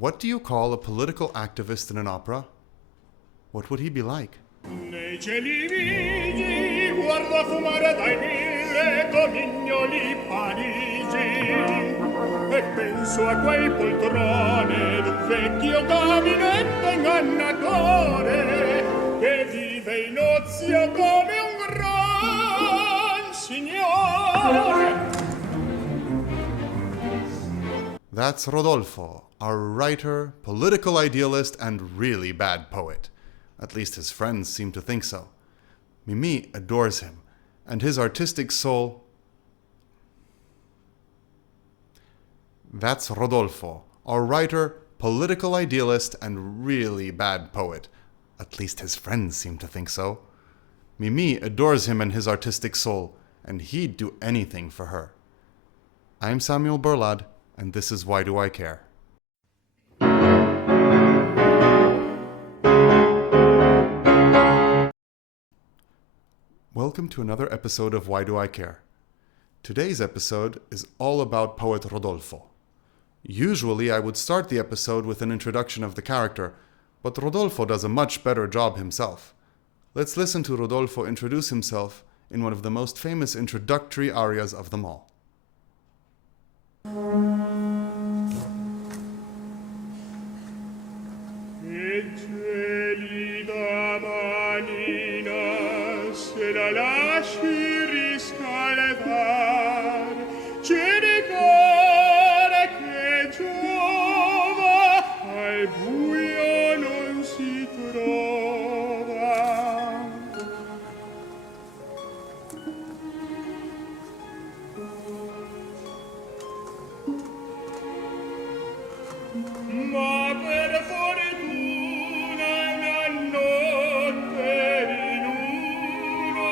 What do you call a political activist in an opera? What would he be like? Nei cieli vidi guardo fumare dai mille comignoli Parigi e penso a quei poltrone d'un vecchio gabinetto ingannatore che vive in ozio come un gran signore. That's Rodolfo, our writer, political idealist, and really bad poet. At least his friends seem to think so. Mimi adores him, and his artistic soul... That's Rodolfo, our writer, political idealist, and really bad poet. At least his friends seem to think so. Mimi adores him and his artistic soul, and he'd do anything for her. I'm Samuel Berlad, and this is Why Do I Care? Welcome to another episode of Why Do I Care? Today's episode is all about poet Rodolfo. Usually I would start the episode with an introduction of the character, but Rodolfo does a much better job himself. Let's listen to Rodolfo introduce himself in one of the most famous introductory arias of them all. Se la lasci riscaldar, c'è di cuore che giova, al buio non si trova. Ma per fortuna una notte di luna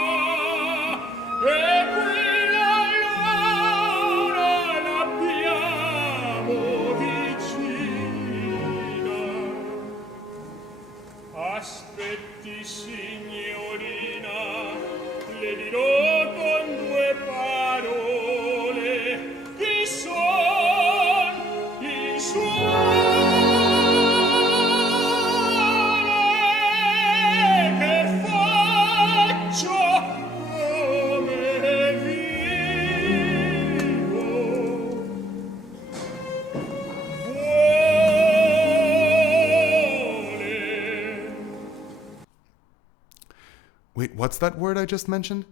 e quella allora l'abbiamo vicina. Aspetti signorina, le dirò con due parole chi son, chi che faccio, come vivo. Wait, what's that word I just mentioned?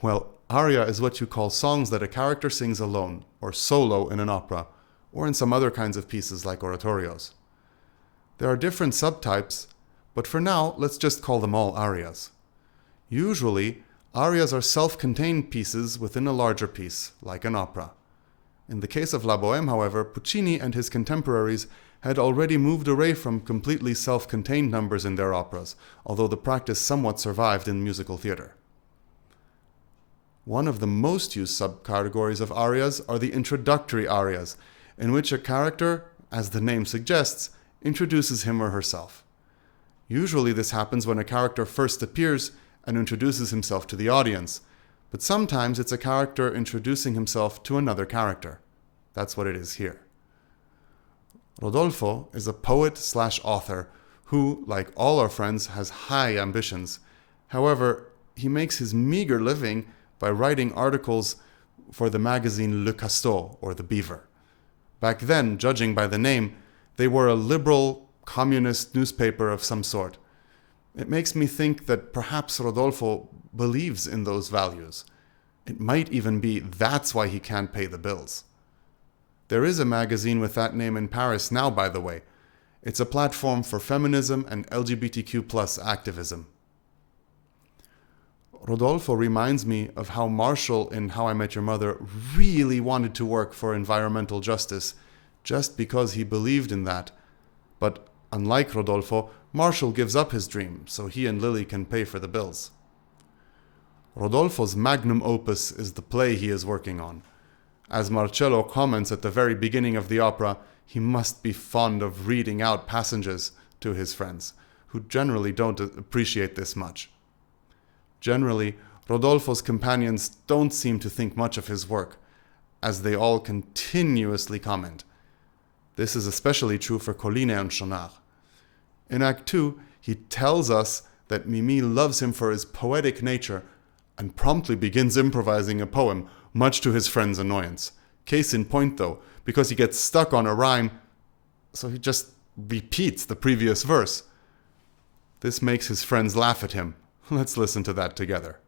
Well, aria is what you call songs that a character sings alone, or solo in an opera, or in some other kinds of pieces like oratorios. There are different subtypes, but for now, let's just call them all arias. Usually, arias are self-contained pieces within a larger piece, like an opera. In the case of La Bohème, however, Puccini and his contemporaries had already moved away from completely self-contained numbers in their operas, although the practice somewhat survived in musical theater. One of the most used subcategories of arias are the introductory arias, in which a character, as the name suggests, introduces him or herself. Usually this happens when a character first appears and introduces himself to the audience, but sometimes it's a character introducing himself to another character. That's what it is here. Rodolfo is a poet/author who, like all our friends, has high ambitions. However, he makes his meager living by writing articles for the magazine Le Castor, or the Beaver. Back then, judging by the name, they were a liberal, communist newspaper of some sort. It makes me think that perhaps Rodolfo believes in those values. It might even be that's why he can't pay the bills. There is a magazine with that name in Paris now, by the way. It's a platform for feminism and LGBTQ+ activism. Rodolfo reminds me of how Marshall in How I Met Your Mother really wanted to work for environmental justice just because he believed in that. But unlike Rodolfo, Marshall gives up his dream so he and Lily can pay for the bills. Rodolfo's magnum opus is the play he is working on. As Marcello comments at the very beginning of the opera, he must be fond of reading out passages to his friends, who generally don't appreciate this much. Generally, Rodolfo's companions don't seem to think much of his work, as they all continuously comment. This is especially true for Colline and Chenard. In Act 2, he tells us that Mimi loves him for his poetic nature and promptly begins improvising a poem, much to his friend's annoyance. Case in point, though, because he gets stuck on a rhyme, so he just repeats the previous verse. This makes his friends laugh at him. Let's listen to that together.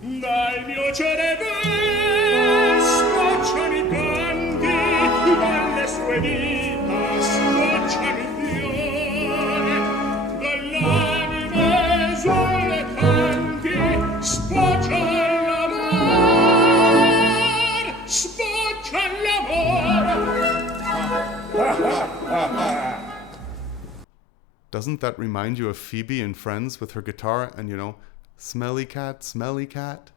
Dal mio cerebro sbocciano i canti, dalle sue dita sbocciano i fiori, dall'anime esuletanti sboccia l'amor, sboccia l'amor. Doesn't that remind you of Phoebe in Friends with her guitar and, smelly cat, smelly cat?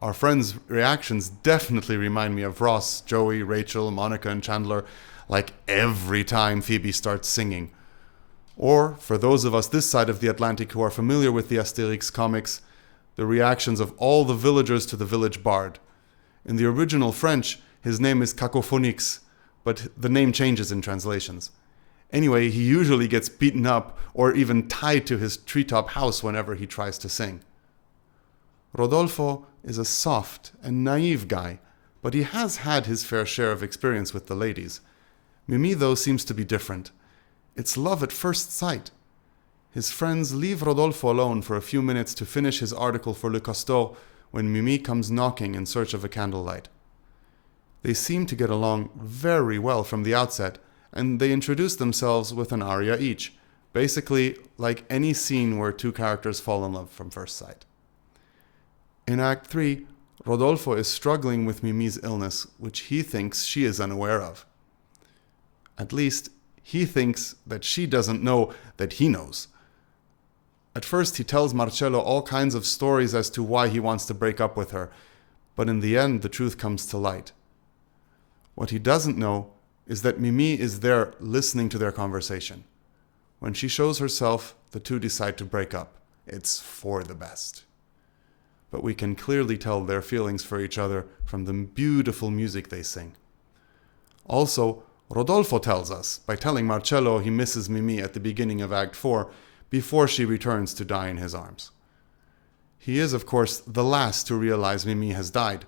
Our friends' reactions definitely remind me of Ross, Joey, Rachel, Monica, and Chandler, like every time Phoebe starts singing. Or, for those of us this side of the Atlantic who are familiar with the Asterix comics, the reactions of all the villagers to the village bard. In the original French, his name is Cacophonix, but the name changes in translations. Anyway, he usually gets beaten up or even tied to his treetop house whenever he tries to sing. Rodolfo is a soft and naive guy, but he has had his fair share of experience with the ladies. Mimi, though, seems to be different. It's love at first sight. His friends leave Rodolfo alone for a few minutes to finish his article for Le Costaud when Mimi comes knocking in search of a candlelight. They seem to get along very well from the outset, and they introduce themselves with an aria each, basically like any scene where two characters fall in love from first sight. In Act 3, Rodolfo is struggling with Mimi's illness, which he thinks she is unaware of. At least, he thinks that she doesn't know that he knows. At first, he tells Marcello all kinds of stories as to why he wants to break up with her, but in the end, the truth comes to light. What he doesn't know is that Mimi is there listening to their conversation. When she shows herself, the two decide to break up. It's for the best. But we can clearly tell their feelings for each other from the beautiful music they sing. Also, Rodolfo tells us, by telling Marcello he misses Mimi at the beginning of Act 4, before she returns to die in his arms. He is, of course, the last to realize Mimi has died,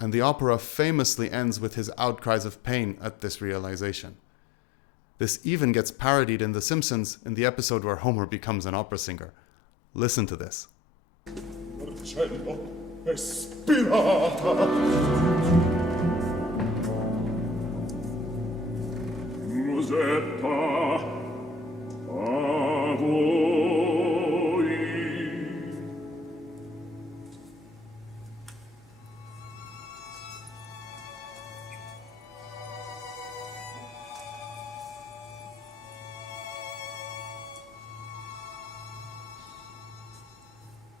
and the opera famously ends with his outcries of pain at this realization. This even gets parodied in The Simpsons in the episode where Homer becomes an opera singer. Listen to this. Marcello è spirata. Musetta, a voi.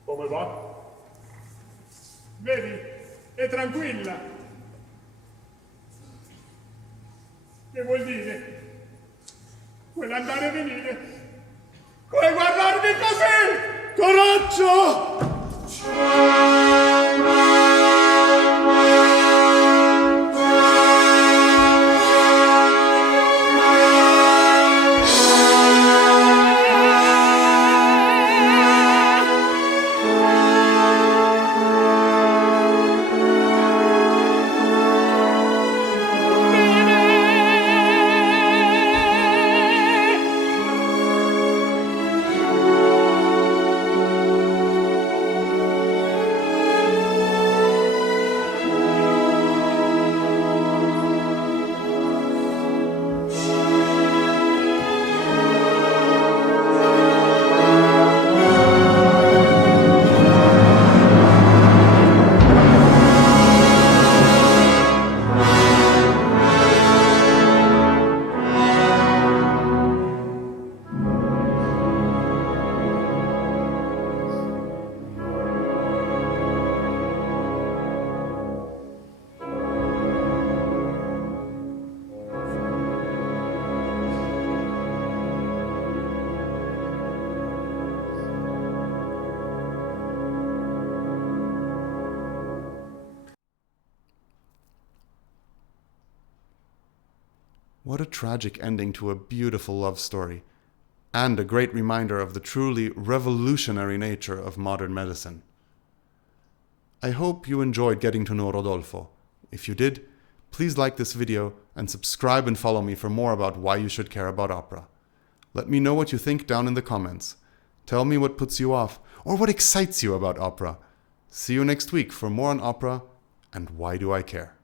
Come va? Vedi, è tranquilla. Che vuol dire? Quell'andare e venire? Vuoi guardarmi così? Coraggio! What a tragic ending to a beautiful love story, and a great reminder of the truly revolutionary nature of modern medicine. I hope you enjoyed getting to know Rodolfo. If you did, please like this video and subscribe and follow me for more about why you should care about opera. Let me know what you think down in the comments. Tell me what puts you off or what excites you about opera. See you next week for more on opera and why do I care.